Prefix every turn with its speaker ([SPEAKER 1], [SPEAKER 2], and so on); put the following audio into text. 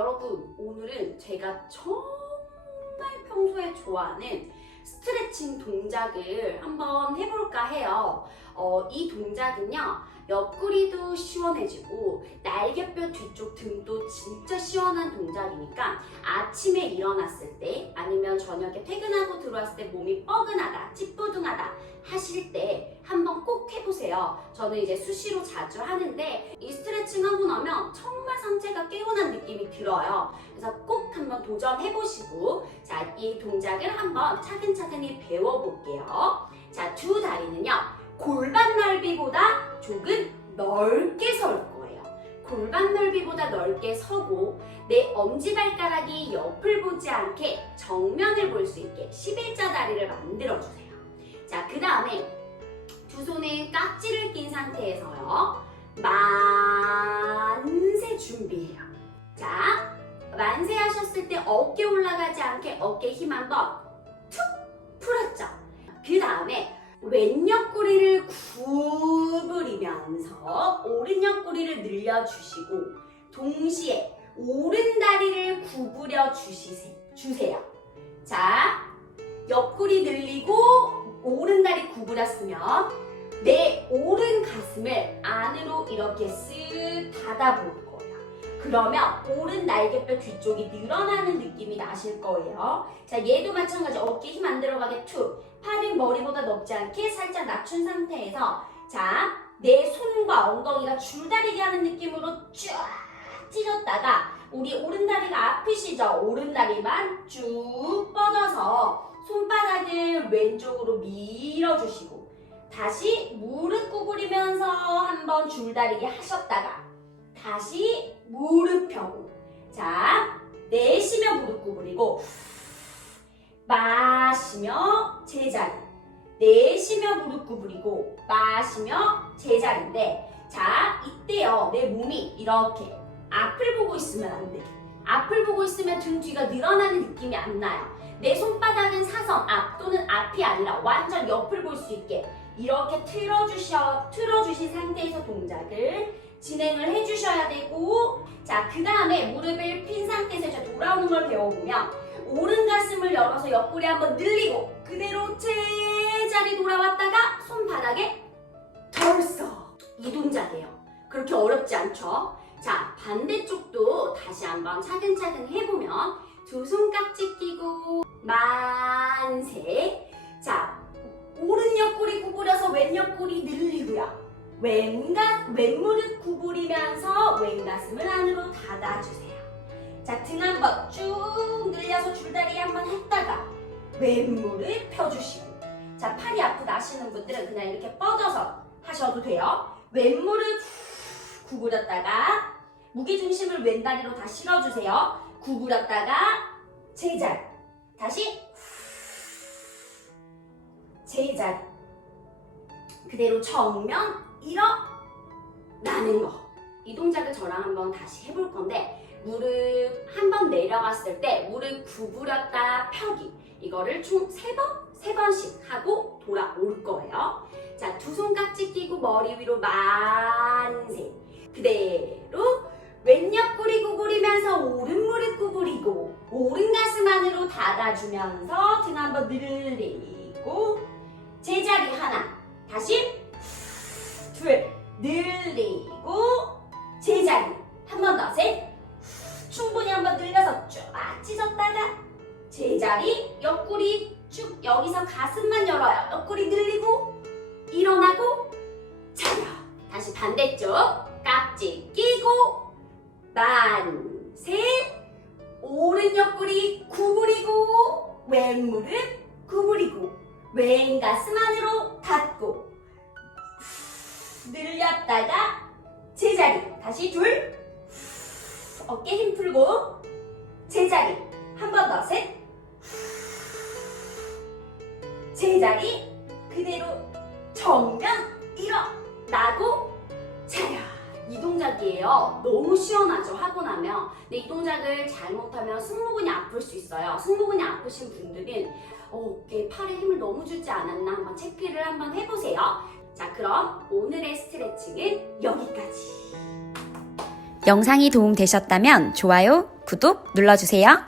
[SPEAKER 1] 여러분, 오늘은 제가 정말 평소에 좋아하는 스트레칭 동작을 한번 해볼까 해요. 어, 이 동작은요, 옆구리도 시원해지고, 날개뼈 뒤쪽 등도 진짜 시원한 동작이니까, 아침에 일어났을 때, 아니면 저녁에 퇴근하고 들어왔을 때 몸이 뻐근하다, 찌뿌둥하다 하실 때 한번 꼭 해보세요. 저는 이제 수시로 자주 하는데, 이 스트레칭 하고 나면 정말 상체가 개운한 느낌이 들어요. 그래서 꼭 한번 도전해보시고, 자, 이 동작을 한번 차근차근히 배워볼게요. 자, 두 다리는요, 골반 넓이보다 조금 넓게 설 거예요. 골반 넓이보다 넓게 서고, 내 엄지발가락이 옆을 보지 않게 정면을 볼 수 있게 11자 다리를 만들어주세요. 자, 그 다음에 두 손에 깍지를 낀 상태에서요. 만세 준비해요. 자, 만세 하셨을 때 어깨 올라가지 않게 어깨 힘 한번 툭 풀었죠. 그 다음에 왼 옆구리를 구부리면서 오른 옆구리를 늘려주시고 동시에 오른 다리를 구부려 주세요. 자, 옆구리 늘리고 오른 다리 구부렸으면 내 오른 가슴을 안으로 이렇게 쓱 거예요. 그러면 오른 날개뼈 뒤쪽이 늘어나는 느낌이 나실 거예요. 자, 얘도 마찬가지 어깨 힘 안 들어가게 툭. 팔은 머리보다 높지 않게 살짝 낮춘 상태에서 자, 내 손과 엉덩이가 줄다리기 하는 느낌으로 쫙 찢었다가 우리 오른다리가 아프시죠? 오른다리만 쭉 뻗어서 손바닥을 왼쪽으로 밀어주시고 다시 무릎 구부리면서 한번 줄다리기 하셨다가 다시 무릎 펴고 자 내쉬며 무릎 구부리고 마시며 제자리 내쉬며 무릎 구부리고 마시며 제자리인데 자 이때요 내 몸이 이렇게 앞을 보고 있으면 안 돼. 앞을 보고 있으면 등 뒤가 늘어나는 느낌이 안 나요. 내 손바닥은 사선 앞 또는 앞이 아니라 완전 옆을 볼 수 있게 이렇게 틀어주셔, 틀어주신 상태에서 동작을 진행을 해주셔야 되고 자, 그 다음에 무릎을 핀 상태에서 돌아오는 걸 배워보면 오른 가슴을 열어서 옆구리 한번 늘리고 그대로 제자리 돌아왔다가 손바닥에 덜썩 이 동작이에요. 그렇게 어렵지 않죠? 자, 반대쪽도 다시 한번 차근차근 해보면 두 손깍지 끼고 만세 자, 오른 옆구리 구부려서 왼 옆구리 늘리고요. 왼가, 왼무릎 구부리면서 왼 가슴을 안으로 닫아주세요. 자, 등 한 번 쭉 늘려서 줄다리 한번 했다가 왼무릎 펴주시고 자, 팔이 아프다 하시는 분들은 그냥 이렇게 뻗어서 하셔도 돼요. 왼무릎 구부렸다가 무게중심을 왼다리로 다 실어주세요. 구부렸다가 제자리 다시 제자리 그대로 정면 일어나는 거. 이 동작을 저랑 한번 다시 해볼 건데 무릎 한 번 내려갔을 때 무릎 구부렸다 펴기 이거를 총 세 번, 세 번씩 하고 돌아올 거예요. 자, 두 손깍지 끼고 머리 위로 만세. 그대로 왼 옆 구리 구부리면서 오른 무릎 구부리고 오른 가슴 안으로 닫아주면서 등 한번 늘리고 제자리 하나 다시 둘 늘리고 제자리. 한 번 더 셋. 충분히 한번 늘려서 쫙 찢었다가 제자리 옆구리 쭉 여기서 가슴만 열어요. 옆구리 늘리고 일어나고 차려 다시 반대쪽 깍지 끼고 만세 오른 옆구리 구부리고 왼 무릎 구부리고 왼 가슴 안으로 닫고 늘렸다가 제자리. 다시 둘. 어깨 힘 풀고 제자리. 한 번 더. 셋. 제자리 그대로 정면 일어나고 차려 이 동작이에요. 너무 시원하죠? 하고 나면. 근데 이 동작을 잘못하면 승모근이 아플 수 있어요. 승모근이 아프신 분들은 어, 어깨 팔에 힘을 너무 주지 않았나 한번 체크를 한번 해보세요 자 그럼 오늘의 스트레칭은 여기까지
[SPEAKER 2] 영상이 도움되셨다면 좋아요, 구독 눌러주세요.